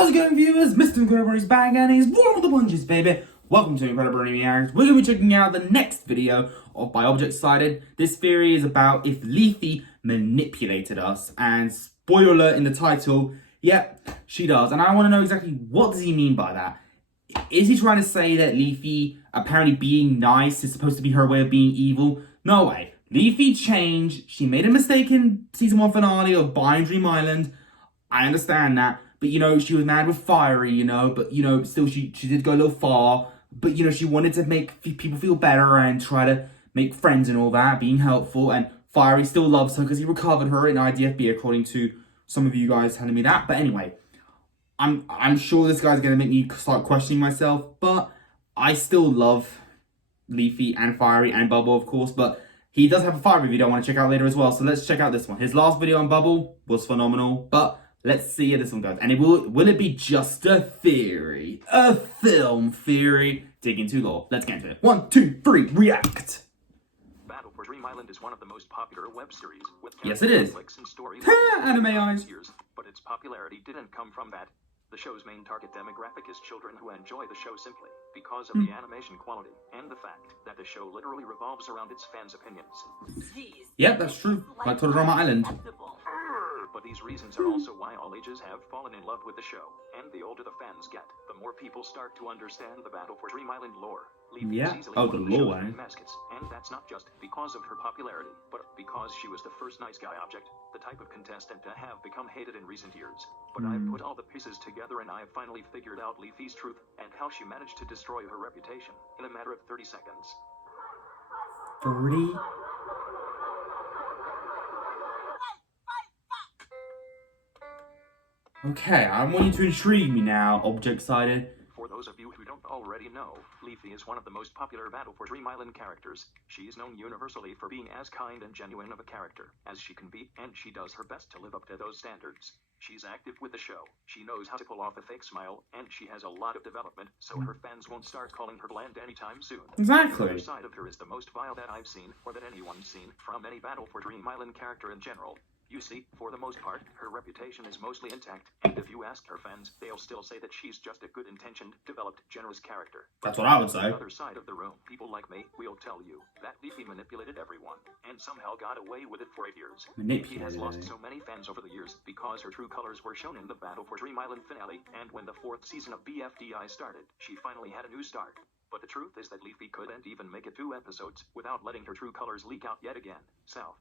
How's it going, viewers? Mr. Incredi-Brony's back and he's rolling with the punches, baby. Welcome to Incredi-Brony Reacts. We're going to be checking out the next video by Objectsided. This theory is about if Leafy manipulated us. And spoiler alert in the title, yep, she does. And I want to know exactly what does he mean by that. Is he trying to say that Leafy apparently being nice is supposed to be her way of being evil? No way. Leafy changed. She made a mistake in season 1 finale of buying Dream Island. I understand that. But, you know, she was mad with Fiery, you know. But, you know, still she did go a little far. But, you know, she wanted to make people feel better and try to make friends and all that, being helpful. And Fiery still loves her because he recovered her in IDFB, according to some of you guys telling me that. But anyway, I'm sure this guy's going to make me start questioning myself. But I still love Leafy and Fiery and Bubble, of course. But he does have a Fiery video I want to check out later as well. So let's check out this one. His last video on Bubble was phenomenal. But let's see how this one goes. And will it be just a theory? A film theory? Dig into lore. Let's get into it. 1, 2, 3, react. Battle for Dream Island is one of the most popular web series with yes, it is. And stories Anime eyes. Years, but its popularity didn't come from that. The show's main target demographic is children who enjoy the show simply because of the animation quality and the fact that the show literally revolves around its fans' opinions. Yep, that's true. Like Drama Island. But these reasons are also why all ages have fallen in love with the show. And the older the fans get, the more people start to understand the Battle for Dream Island lore. Leafy is easily one of the show's main mascots, and that's not just because of her popularity, but because she was the first nice guy object, the type of contestant to have become hated in recent years. But I've put all the pieces together and I've finally figured out Leafy's truth and how she managed to destroy her reputation in a matter of 30 seconds. 30? Okay, I want you to intrigue me now, Objectsided. For those of you who don't already know, Leafy is one of the most popular Battle for Dream Island characters. She is known universally for being as kind and genuine of a character as she can be, and she does her best to live up to those standards. She's active with the show, she knows how to pull off a fake smile, and she has a lot of development, so her fans won't start calling her bland anytime soon. Exactly. The other side of her is the most vile that I've seen, or that anyone's seen, from any Battle for Dream Island character in general. You see, for the most part, her reputation is mostly intact, and if you ask her fans, they'll still say that she's just a good-intentioned, developed, generous character. That's what I would say. On the other side of the room, people like me will tell you that Leafy manipulated everyone, and somehow got away with it for 8 years. Leafy has lost so many fans over the years because her true colors were shown in the Battle for Dream Island finale, and when the 4th season of BFDI started, she finally had a new start. But the truth is that Leafy couldn't even make it 2 episodes without letting her true colors leak out yet again. South.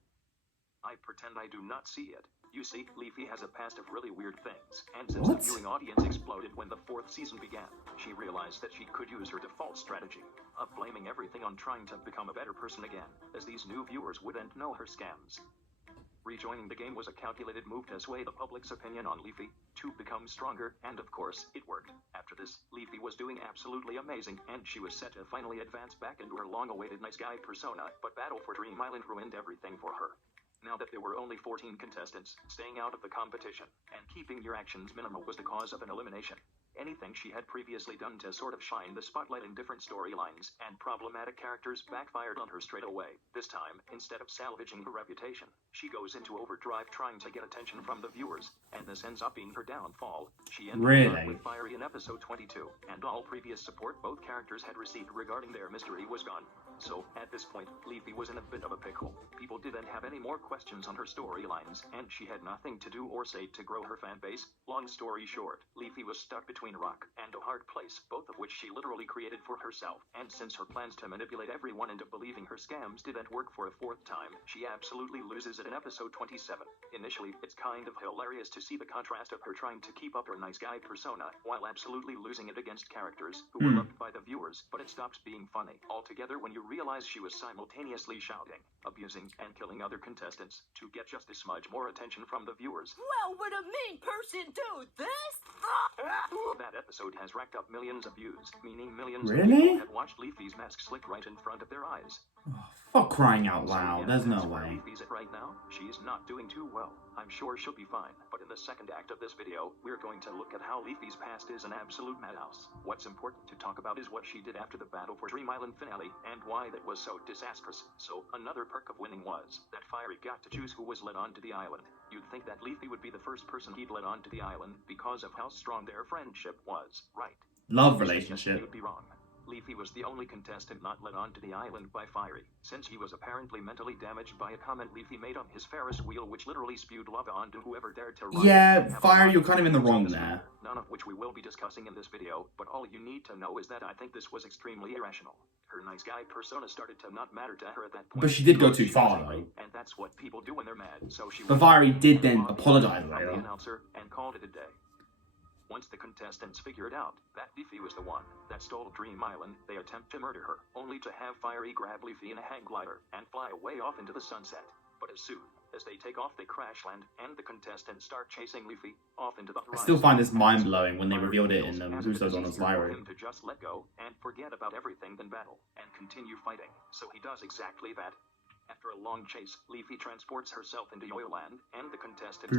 I pretend I do not see it. You see, Leafy has a past of really weird things, and since the viewing audience exploded when the 4th season began, she realized that she could use her default strategy of blaming everything on trying to become a better person again, as these new viewers wouldn't know her scams. Rejoining the game was a calculated move to sway the public's opinion on Leafy, to become stronger, and of course, it worked. After this, Leafy was doing absolutely amazing, and she was set to finally advance back into her long-awaited nice guy persona, but Battle for Dream Island ruined everything for her. Now that there were only 14 contestants, staying out of the competition and keeping your actions minimal was the cause of an elimination. Anything she had previously done to sort of shine the spotlight in different storylines and problematic characters backfired on her straight away. This time, instead of salvaging her reputation, she goes into overdrive trying to get attention from the viewers, and this ends up being her downfall. She ended up with Fiery in episode 22, and all previous support both characters had received regarding their mystery was gone. So, at this point, Leafy was in a bit of a pickle. People didn't have any more questions on her storylines, and she had nothing to do or say to grow her fan base. Long story short, Leafy was stuck between a rock and a hard place, both of which she literally created for herself. And since her plans to manipulate everyone into believing her scams didn't work for a 4th time, she absolutely loses it in episode 27. Initially, it's kind of hilarious to see the contrast of her trying to keep up her nice guy persona, while absolutely losing it against characters who were loved by the viewers, but it stops being funny altogether when you realize she was simultaneously shouting, abusing, and killing other contestants to get just a smudge more attention from the viewers. Well, would a mean person do this? That episode has racked up millions of views, meaning millions of people have watched Leafy's mask slip right in front of their eyes. Oh, fuck, crying out loud. There's no way. Leafy's at right now. She's not doing too well. I'm sure she'll be fine. But in the second act of this video, we're going to look at how Leafy's past is an absolute madhouse. What's important to talk about is what she did after the Battle for Dream Island finale, and why that was so disastrous. So, another perk of winning was that Fiery got to choose who was led onto the island. You'd think that Leafy would be the first person he'd let onto the island because of how strong their friendship was, right? Love You'd relationship. be wrong. Leafy was the only contestant not let onto the island by Fiery, since he was apparently mentally damaged by a comment Leafy made on his Ferris wheel, which literally spewed lava onto whoever dared to ride. Yeah, Fire, you're kind of in the wrong there. None of which we will be discussing in this video, but all you need to know is that I think this was extremely irrational. Her nice guy persona started to not matter to her at that point. But she did go too far, though. And that's what people do when they're mad, so she... But Fiery did then apologize the later. announcer and called it a day. Once the contestants figured out that Leafy was the one that stole Dream Island, they attempt to murder her, only to have Fiery grab Leafy in a hang glider and fly away off into the sunset. But as soon as they take off, they crash land, and the contestants start chasing Leafy off into the horizon. I still find this mind-blowing when they revealed it in Russo's Honest Diary. Him to just let go and forget about everything than battle and continue fighting. So he does exactly that. After a long chase, Leafy transports herself into Yoyoland, and the contestants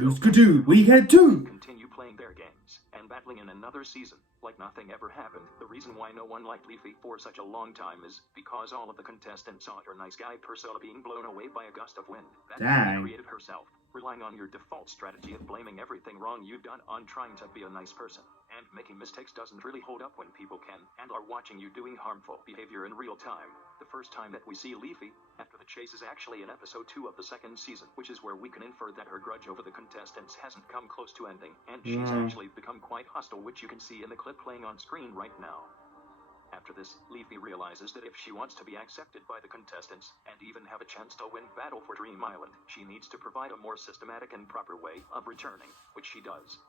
we had two! Continue playing their games and battling in another season like nothing ever happened. The reason why no one liked Leafy for such a long time is because all of the contestants saw her nice guy persona being blown away by a gust of wind that Dang. created herself, relying on your default strategy of blaming everything wrong you've done on trying to be a nice person. And making mistakes doesn't really hold up when people can and are watching you doing harmful behavior in real time. The first time that we see Leafy after the chase is actually in episode 2 of the second season, which is where we can infer that her grudge over the contestants hasn't come close to ending, and she's actually become quite hostile, which you can see in the clip playing on screen right now. After this, Leafy realizes that if she wants to be accepted by the contestants and even have a chance to win Battle for Dream Island, she needs to provide a more systematic and proper way of returning, which she does.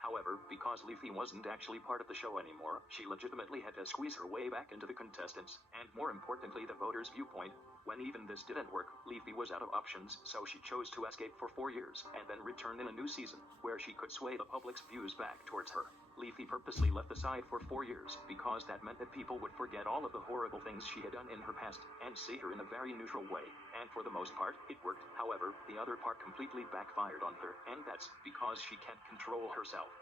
However, because Leafy wasn't actually part of the show anymore, she legitimately had to squeeze her way back into the contestants, and more importantly the voters' viewpoint. When even this didn't work, Leafy was out of options, so she chose to escape for 4 years, and then returned in a new season, where she could sway the public's views back towards her. Leafy purposely left the side for 4 years, because that meant that people would forget all of the horrible things she had done in her past, and see her in a very neutral way. And for the most part, it worked. However, the other part completely backfired on her, and that's because she can't control herself.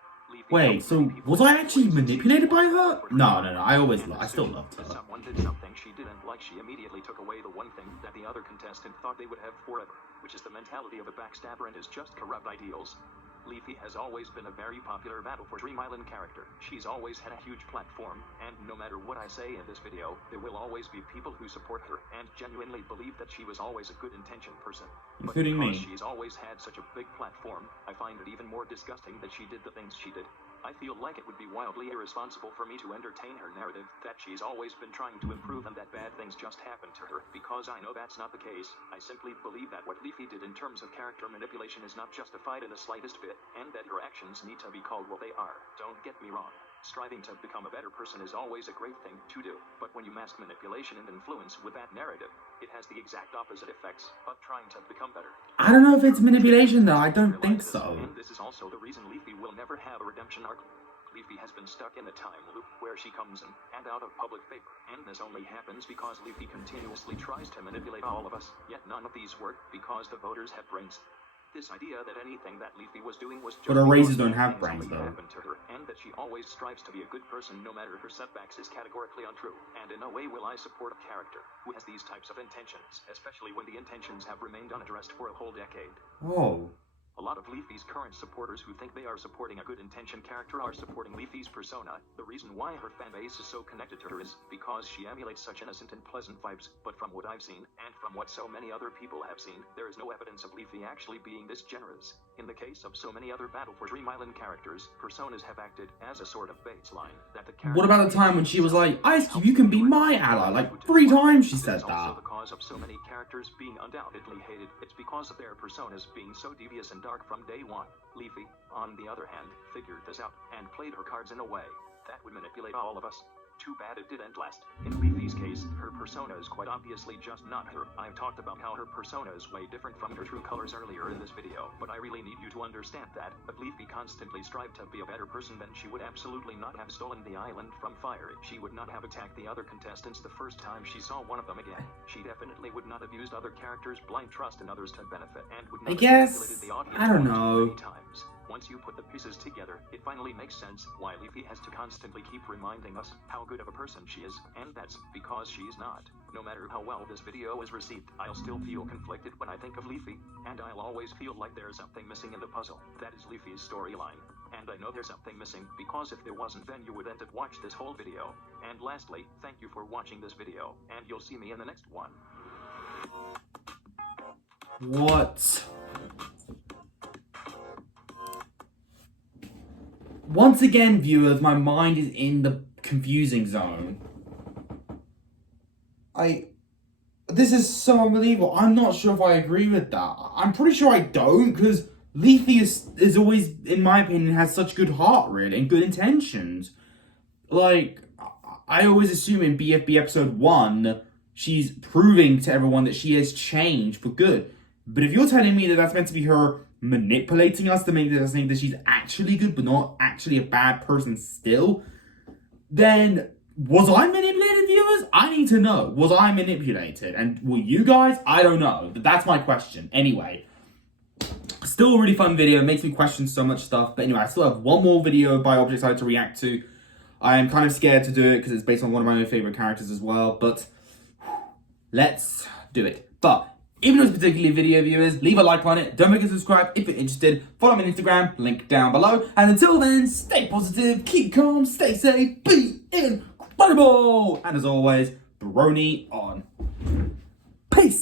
Wait, so was I actually manipulated by her? No, I still loved her. Someone did something she didn't like, she immediately took away the one thing that the other contestant thought they would have forever, which is the mentality of a backstabber and his just corrupt ideals. Leafy has always been a very popular Battle for Dream Island character. She's always had a huge platform, and no matter what I say in this video, there will always be people who support her and genuinely believe that she was always a good intentioned person. Including me. Because she's always had such a big platform, I find it even more disgusting that she did the things she did. I feel like it would be wildly irresponsible for me to entertain her narrative that she's always been trying to improve and that bad things just happened to her, because I know that's not the case. I simply believe that what Leafy did in terms of character manipulation is not justified in the slightest bit, and that her actions need to be called what they are. Don't get me wrong. Striving to become a better person is always a great thing to do, but when you mask manipulation and influence with that narrative, it has the exact opposite effects of trying to become better. I don't know if it's manipulation though, I don't think so. And this is also the reason Leafy will never have a redemption arc. Leafy has been stuck in a time loop where she comes in and out of public favor, and this only happens because Leafy continuously tries to manipulate all of us, yet none of these work because the voters have brains. This idea that anything that Leafy was doing was just but our races don't have brains though. Happened to her, and that she always strives to be a good person no matter her setbacks is categorically untrue. And in no way will I support a character who has these types of intentions, especially when the intentions have remained unaddressed for a whole decade. Whoa. A lot of Leafy's current supporters who think they are supporting a good-intentioned character are supporting Leafy's persona. The reason why her fanbase is so connected to her is because she emulates such innocent and pleasant vibes, but from what I've seen, and from what so many other people have seen, there is no evidence of Leafy actually being this generous. In the case of so many other Battle for Dream Island characters, personas have acted as a sort of baseline that the character... What about the time when she was like, Ice Cube, you can be my ally? Like 3 times she said that. Also the cause of so many characters being undoubtedly hated. It's because of their personas being so devious and dark from day one. Leafy, on the other hand, figured this out and played her cards in a way that would manipulate all of us. Too bad it didn't last. In Leafy's case, her persona is quite obviously just not her. I've talked about how her persona is way different from her true colors earlier in this video, but I really need you to understand that if Leafy constantly strived to be a better person, then she would absolutely not have stolen the island from Fire. She would not have attacked the other contestants the first time she saw one of them again. She definitely would not have used other characters' blind trust in others to benefit, and would not have manipulated the audience I don't know. many times. Once you put the pieces together, it finally makes sense why Leafy has to constantly keep reminding us how good of a person she is, and that's because she's not. No matter how well this video is received, I'll still feel conflicted when I think of Leafy, and I'll always feel like there's something missing in the puzzle. That is Leafy's storyline. And I know there's something missing, because if there wasn't, then you wouldn't have watched this whole video. And lastly, thank you for watching this video, and you'll see me in the next one. What? Once again, viewers, my mind is in the confusing zone. This is so unbelievable. I'm not sure if I agree with that. I'm pretty sure I don't, because Leafy is always, in my opinion, has such good heart, really, and good intentions. Like, I always assume in BFB episode 1, she's proving to everyone that she has changed for good. But if you're telling me that that's meant to be her manipulating us to make us think that she's actually good, but not actually a bad person still, then was I manipulated, viewers? I need to know. Was I manipulated? And were you guys? I don't know. But that's my question. Anyway, still a really fun video. It makes me question so much stuff. But anyway, I still have one more video by Objectsided to react to. I am kind of scared to do it because it's based on one of my favorite characters as well. But let's do it. But if it was particularly video, viewers, leave a like on it. Don't forget to subscribe if you're interested. Follow me on Instagram, link down below. And until then, stay positive, keep calm, stay safe, be incredible. And as always, Brony on. Peace.